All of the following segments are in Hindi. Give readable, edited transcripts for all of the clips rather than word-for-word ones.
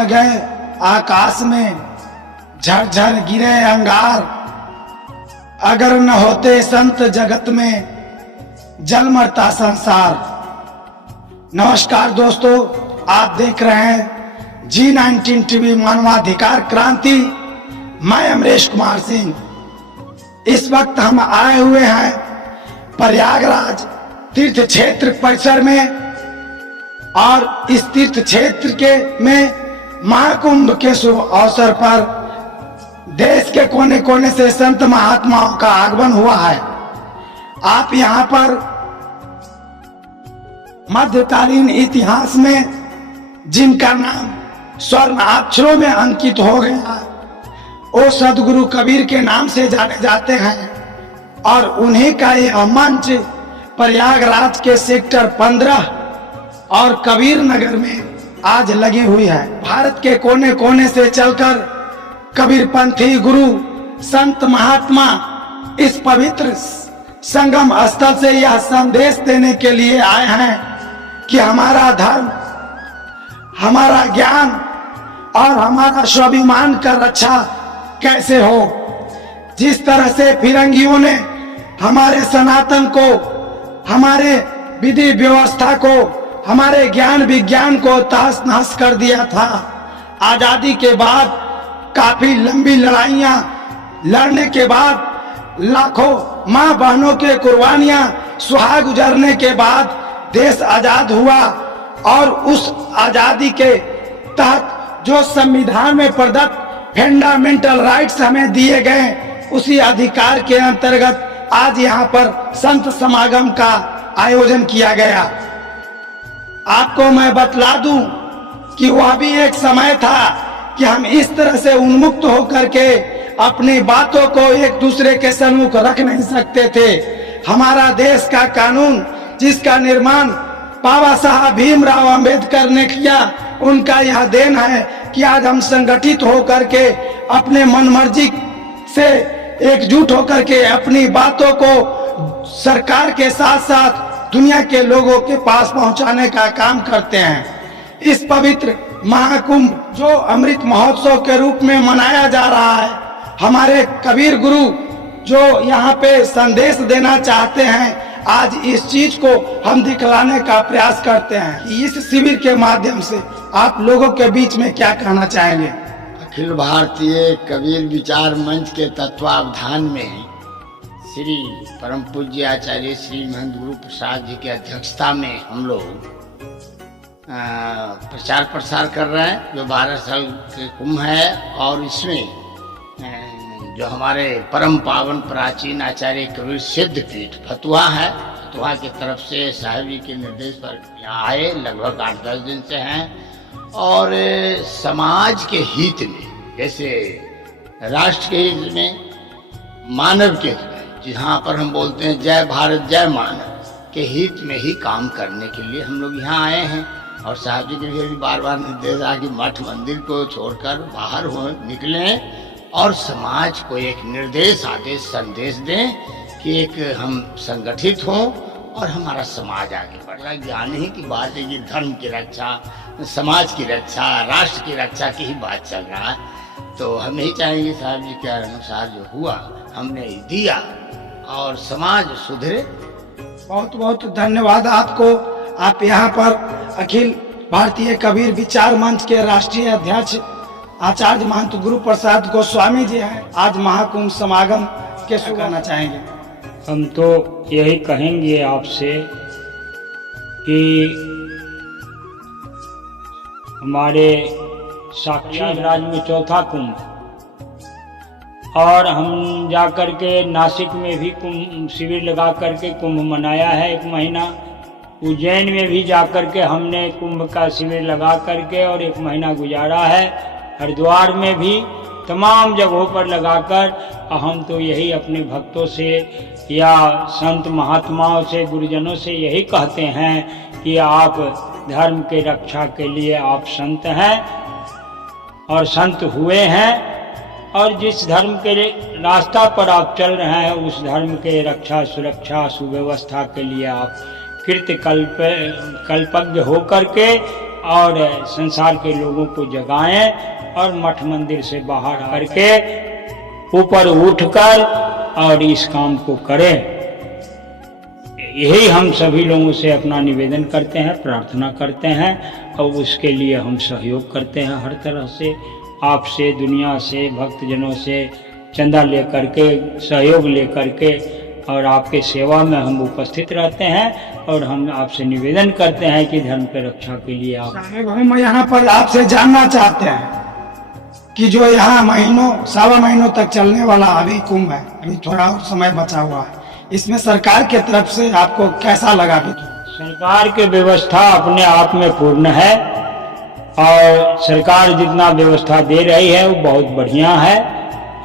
लगे आकाश में, झरझर गिरे अंगार। अगर न होते संत जगत में, जल मरता संसार। नमस्कार दोस्तों, आप देख रहे हैं G19 टीवी मानवाधिकार क्रांति। मैं अमरेश कुमार सिंह। इस वक्त हम आए हुए हैं प्रयागराज तीर्थ क्षेत्र परिसर में, और इस तीर्थ क्षेत्र में महाकुंभ के शुभ अवसर पर देश के कोने कोने से संत महात्माओं का आगमन हुआ है। आप यहाँ पर मध्यकालीन इतिहास में जिनका नाम स्वर्ण अक्षरों में अंकित हो गया, वो सदगुरु कबीर के नाम से जाने जाते हैं। और उन्हीं का यह मंच प्रयागराज के सेक्टर 15 और कबीर नगर में आज लगी हुई है। भारत के कोने कोने से चलकर कबीरपंथी गुरु संत महात्मा इस पवित्र संगम स्थल से यह संदेश देने के लिए आए हैं कि हमारा धर्म, हमारा ज्ञान और हमारा स्वाभिमान का रक्षा कैसे हो। जिस तरह से फिरंगियों ने हमारे सनातन को, हमारे विधि व्यवस्था को, हमारे ज्ञान विज्ञान को तहस नहस कर दिया था। आजादी के बाद काफी लंबी लड़ाइयां लड़ने के बाद, लाखों मां बहनों के कुर्बानियां सुहाग गुजरने के बाद देश आजाद हुआ। और उस आजादी के तहत जो संविधान में प्रदत्त फंडामेंटल राइट्स हमें दिए गए, उसी अधिकार के अंतर्गत आज यहाँ पर संत समागम का आयोजन किया गया। आपको मैं बतला दूं कि वह भी एक समय था कि हम इस तरह से उन्मुक्त होकर के अपनी बातों को एक दूसरे के सम्मुख रख नहीं सकते थे। हमारा देश का कानून, जिसका निर्माण बाबा साहब भीमराव अंबेडकर ने किया, उनका यह देन है कि आज हम संगठित होकर के अपने मनमर्जी से एकजुट होकर के अपनी बातों को सरकार के साथ साथ दुनिया के लोगों के पास पहुंचाने का काम करते हैं। इस पवित्र महाकुंभ जो अमृत महोत्सव के रूप में मनाया जा रहा है, हमारे कबीर गुरु जो यहाँ पे संदेश देना चाहते हैं, आज इस चीज को हम दिखलाने का प्रयास करते हैं। इस शिविर के माध्यम से आप लोगों के बीच में क्या कहना चाहेंगे? अखिल भारतीय कबीर विचार मंच के तत्वावधान में श्री परम पूज्य आचार्य श्री महंत गुरु प्रसाद जी की अध्यक्षता में हम लोग प्रचार प्रसार कर रहे हैं, जो 12 साल के कुंभ है। और इसमें जो हमारे परम पावन प्राचीन आचार्य कबीर सिद्ध पीठ फतुहा है, फतुहा की तरफ से साहिब जी के निर्देश पर यहाँ आए, लगभग 8-10 दिन से हैं। और समाज के हित में, जैसे राष्ट्र के हित में, मानव के हित में, जहाँ पर हम बोलते हैं जय भारत जय मानव के हित में ही काम करने के लिए हम लोग यहाँ आए हैं। और साहब जी के भी बार बार निर्देश आ कि मठ मंदिर को छोड़कर बाहर हो निकलें और समाज को एक निर्देश, आदेश, संदेश दें कि एक हम संगठित हों और हमारा समाज आगे बढ़ रहा है। ज्ञान ही की बात है कि धर्म की रक्षा, समाज की रक्षा, राष्ट्र की रक्षा की ही बात चल रहा है। तो हम यही चाहेंगे साहब जी के अनुसार जो हुआ हमने दिया और समाज सुधरे। बहुत बहुत धन्यवाद आपको। आप यहाँ पर अखिल भारतीय कबीर विचार मंच के राष्ट्रीय अध्यक्ष आचार्य महंत गुरु प्रसाद गोस्वामी जी हैं। आज महाकुंभ समागम के शुभ कहना चाहेंगे? हम तो यही कहेंगे आपसे कि हमारे साक्षात राज्य में चौथा कुंभ, और हम जाकर के नासिक में भी कुंभ शिविर लगा करके कुंभ मनाया है 1 महीना। उज्जैन में भी जाकर के हमने कुंभ का शिविर लगा करके और 1 महीना गुजारा है। हरिद्वार में भी तमाम जगहों पर लगाकर हम तो यही अपने भक्तों से या संत महात्माओं से, गुरुजनों से यही कहते हैं कि आप धर्म के रक्षा के लिए आप संत हैं और संत हुए हैं, और जिस धर्म के रास्ता पर आप चल रहे हैं उस धर्म के रक्षा, सुरक्षा, सुव्यवस्था के लिए आप कृतकल्पज्ञ होकर के और संसार के लोगों को जगाएं और मठ मंदिर से बाहर आकर के ऊपर उठकर और इस काम को करें। यही हम सभी लोगों से अपना निवेदन करते हैं, प्रार्थना करते हैं और उसके लिए हम सहयोग करते हैं हर तरह से, आपसे, दुनिया से, भक्तजनों से चंदा लेकर के, सहयोग लेकर के, और आपके सेवा में हम उपस्थित रहते हैं और हम आपसे निवेदन करते हैं कि धर्म की रक्षा के लिए आप। साहेब, हम यहाँ पर आपसे जानना चाहते हैं कि जो यहाँ महीनों, 1.25 महीनों तक चलने वाला अभी कुंभ है, अभी थोड़ा और समय बचा हुआ है, इसमें सरकार की तरफ से आपको कैसा लगा? सरकार की व्यवस्था अपने आप में पूर्ण है और सरकार जितना व्यवस्था दे रही है वो बहुत बढ़िया है।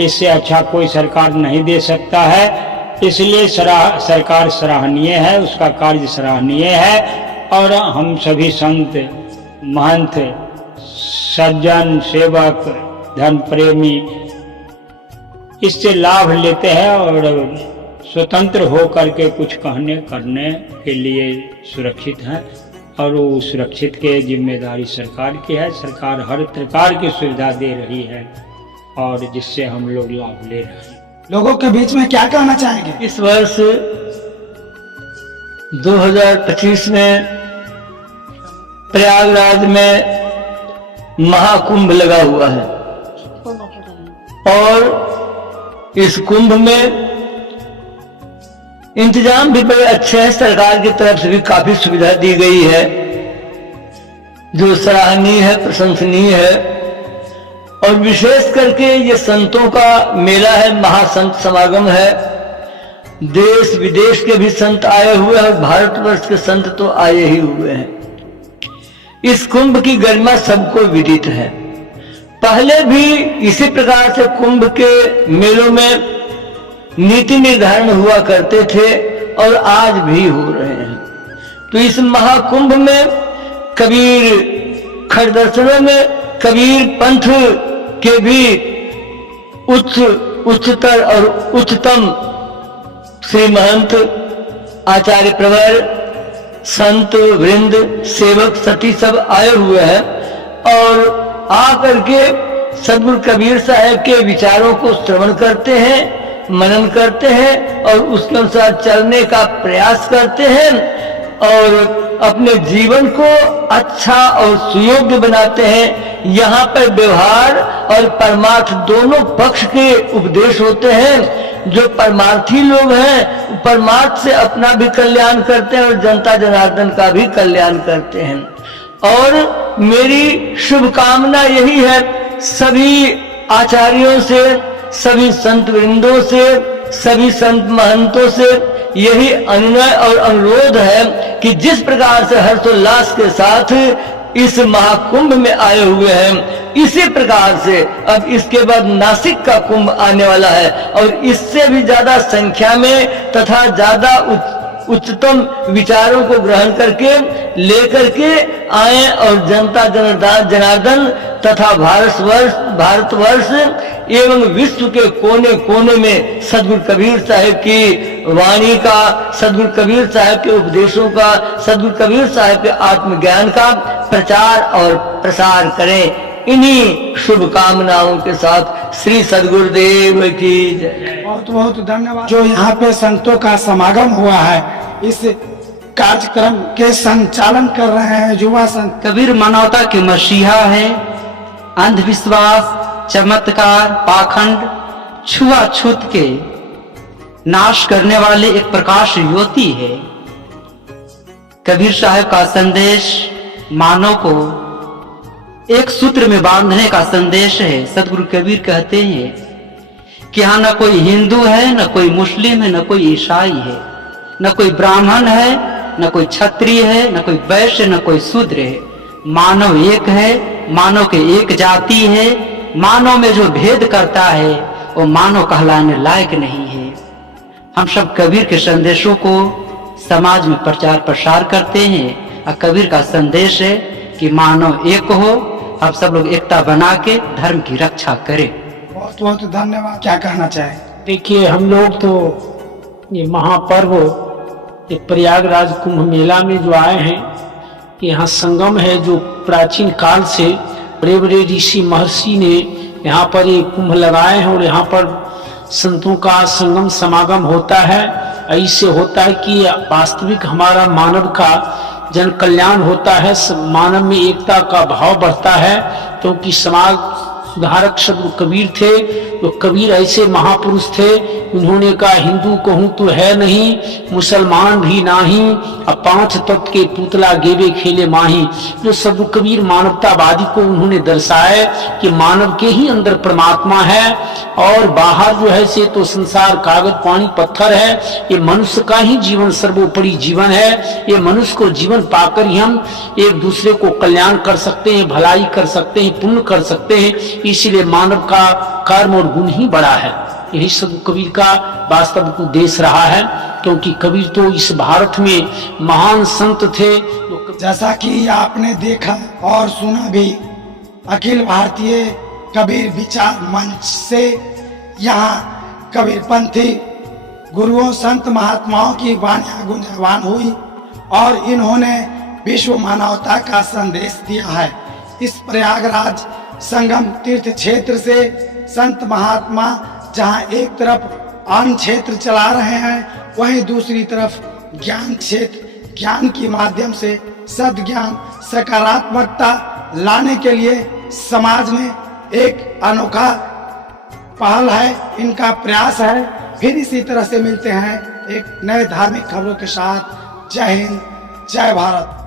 इससे अच्छा कोई सरकार नहीं दे सकता है, इसलिए सरकार सराहनीय है, उसका कार्य सराहनीय है। और हम सभी संत, महंत, सज्जन, सेवक, धर्म प्रेमी इससे लाभ लेते हैं और स्वतंत्र हो करके कुछ कहने करने के लिए सुरक्षित हैं और वो सुरक्षित के जिम्मेदारी सरकार की है। सरकार हर प्रकार की सुविधा दे रही है और जिससे हम लोग लाभ ले रहे हैं। लोगों के बीच में क्या कहना चाहेंगे? इस वर्ष 2025 में प्रयागराज में महाकुंभ लगा हुआ है और इस कुंभ में इंतजाम भी बड़े अच्छे हैं। सरकार की तरफ से भी काफी सुविधा दी गई है जो सराहनीय है, प्रशंसनीय है। और विशेष करके ये संतों का मेला है, महासंत समागम है। देश विदेश के भी संत आए हुए हैं और भारतवर्ष के संत तो आए ही हुए हैं। इस कुंभ की गरिमा सबको विदित है। पहले भी इसी प्रकार से कुंभ के मेलों में नीति निर्धारण हुआ करते थे और आज भी हो रहे हैं। तो इस महाकुंभ में कबीर खड़ दर्शनों में कबीर पंथ के भी उच्चतर और उच्चतम श्री महंत, आचार्य प्रवर, संत वृंद, सेवक सती सब आए हुए हैं और आकर के सद्गुरु कबीर साहब के विचारों को श्रवण करते हैं, मनन करते हैं और उसके अनुसार चलने का प्रयास करते हैं और अपने जीवन को अच्छा और सुयोग्य बनाते हैं। यहाँ पर व्यवहार और परमार्थ दोनों पक्ष के उपदेश होते हैं। जो परमार्थी लोग हैं परमार्थ से अपना भी कल्याण करते हैं और जनता जनार्दन का भी कल्याण करते हैं। और मेरी शुभकामना यही है सभी आचार्यों से, सभी संत वृंदों से, सभी संत महंतों से यही अनुनय और अनुरोध है कि जिस प्रकार से हर्षोल्लास के साथ इस महाकुंभ में आए हुए हैं, इसी प्रकार से अब इसके बाद नासिक का कुंभ आने वाला है और इससे भी ज्यादा संख्या में तथा ज्यादा उच्चतम विचारों को ग्रहण करके लेकर के आए और जनता जनार्दन तथा भारतवर्ष एवं विश्व के कोने कोने में सद्गुरु कबीर साहब की वाणी का, सद्गुरु कबीर साहब के उपदेशों का, सद्गुरु कबीर साहब के आत्मज्ञान का प्रचार और प्रसार करें। इन्हीं शुभकामनाओं के साथ श्री सद्गुरुदेव की जय। बहुत बहुत धन्यवाद। जो यहाँ पे संतों का समागम हुआ है, इस कार्यक्रम के संचालन कर रहे हैं युवा संत। कबीर मानवता के मसीहा है। अंधविश्वास, चमत्कार, पाखंड, छुआछूत के नाश करने वाले एक प्रकाश ज्योति है। कबीर साहब का संदेश मानव को एक सूत्र में बांधने का संदेश है। सदगुरु कबीर कहते हैं कि यहाँ न कोई हिंदू है, न कोई मुस्लिम है, न कोई ईसाई है, न कोई ब्राह्मण है, न कोई क्षत्रिय है, न कोई वैश्य, न कोई शूद्र है। मानव एक है, मानव के एक जाति है। मानव में जो भेद करता है वो मानव कहलाने लायक नहीं है। हम सब कबीर के संदेशों को समाज में प्रचार प्रसार करते हैं और कबीर का संदेश है कि मानव एक हो, हम सब लोग एकता बना के धर्म की रक्षा करें। बहुत बहुत धन्यवाद। क्या कहना चाहे? देखिए, हम लोग तो ये महापर्व ये प्रयागराज कुंभ मेला में जो आए हैं, कि यहाँ संगम है जो प्राचीन काल से बड़े बड़े ऋषि महर्षि ने यहाँ पर ये कुंभ लगाए हैं और यहाँ पर संतों का संगम समागम होता है। ऐसे होता है कि वास्तविक हमारा मानव का जन कल्याण होता है, मानव में एकता का भाव बढ़ता है, क्योंकि समाज सुधारक सदगुरु कबीर थे। तो कबीर ऐसे महापुरुष थे, उन्होंने कहा हिंदू कहूं तो है नहीं, मुसलमान भी नाही, अब 5 तत्व के पुतला गेबे खेले माही। जो सदगुरु कबीर मानवतावादी को उन्होंने दर्शाया कि मानव के ही अंदर परमात्मा है और बाहर जो है से तो संसार कागज पानी पत्थर है। ये मनुष्य का ही जीवन सर्वोपरि जीवन है। ये मनुष्य को जीवन पाकर ही हम एक दूसरे को कल्याण कर सकते हैं, भलाई कर सकते हैं, पुण्य कर सकते हैं। इसीलिए मानव का कर्म और गुण ही बड़ा है। यही सदगुरु कबीर का वास्तविक उद्देश्य रहा है, क्योंकि कबीर तो इस भारत में महान संत थे। जैसा कि आपने देखा और सुना भी, अखिल भारतीय कबीर विचार मंच से यहाँ कबीरपंथी गुरुओं संत महात्माओं की वाणियां गुंजवान हुई और इन्होंने विश्व मानवता का संदेश दिया है। इस प्रयागराज संगम तीर्थ क्षेत्र से संत महात्मा जहाँ एक तरफ आन क्षेत्र चला रहे हैं, वहीं दूसरी तरफ ज्ञान क्षेत्र, ज्ञान के माध्यम से सद्ज्ञान सकारात्मकता लाने के लिए समाज में एक अनोखा पहल है, इनका प्रयास है। फिर इसी तरह से मिलते हैं एक नए धार्मिक खबरों के साथ। जय हिंद, जय भारत।